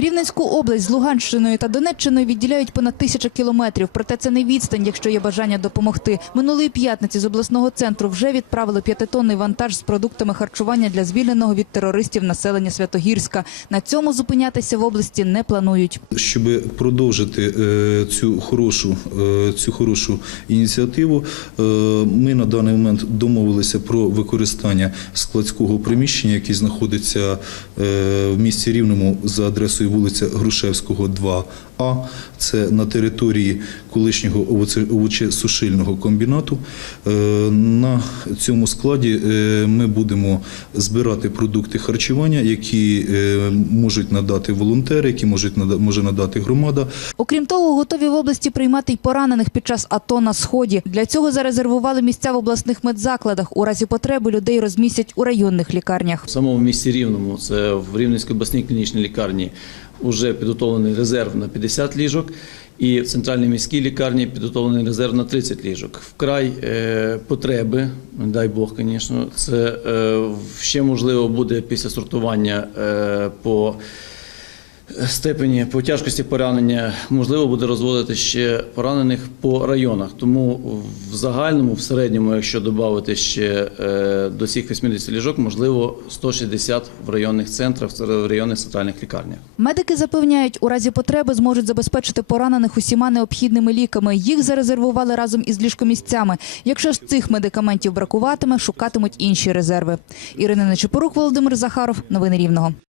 Рівненську область з Луганщиною та Донеччиною відділяють понад тисяча кілометрів. Проте це не відстань, якщо є бажання допомогти. Минулої п'ятниці з обласного центру вже відправили п'ятитонний вантаж з продуктами харчування для звільненого від терористів населення Святогірська. На цьому зупинятися в області не планують. Щоб продовжити е, цю хорошу, е, цю хорошу ініціативу, е, ми на даний момент домовилися про використання складського приміщення, яке знаходиться в місті Рівному за адресою вулиця Грушевського, 2А. Це на території колишнього овочесушильного комбінату. Е, На цьому складі е, ми будемо збирати продукти харчування, які е, можуть надати волонтери, які можуть може надати громада. Окрім того, готові в області приймати й поранених під час АТО на сході. Для цього зарезервували місця в обласних медзакладах. У разі потреби людей розмістять у районних лікарнях. В самому місті Рівному, це в Рівненській обласній клінічній лікарні, вже підготовлений резерв на 50 ліжок, і в центральній міській лікарні підготовлений резерв на 30 ліжок. Вкрай е, потреби, дай Бог, звісно, це е, ще можливо буде після сортування е, по степені по тяжкості поранення можливо буде розводити ще поранених по районах. Тому в загальному, в середньому, якщо додати ще е, до цих 80 ліжок, можливо 160 в районних центрах, в районних центральних лікарнях. Медики запевняють, у разі потреби зможуть забезпечити поранених усіма необхідними ліками. Їх зарезервували разом із ліжкомісцями. Якщо ж цих медикаментів бракуватиме, шукатимуть інші резерви. Ірина Нечепорук, Володимир Захаров. Новини Рівного.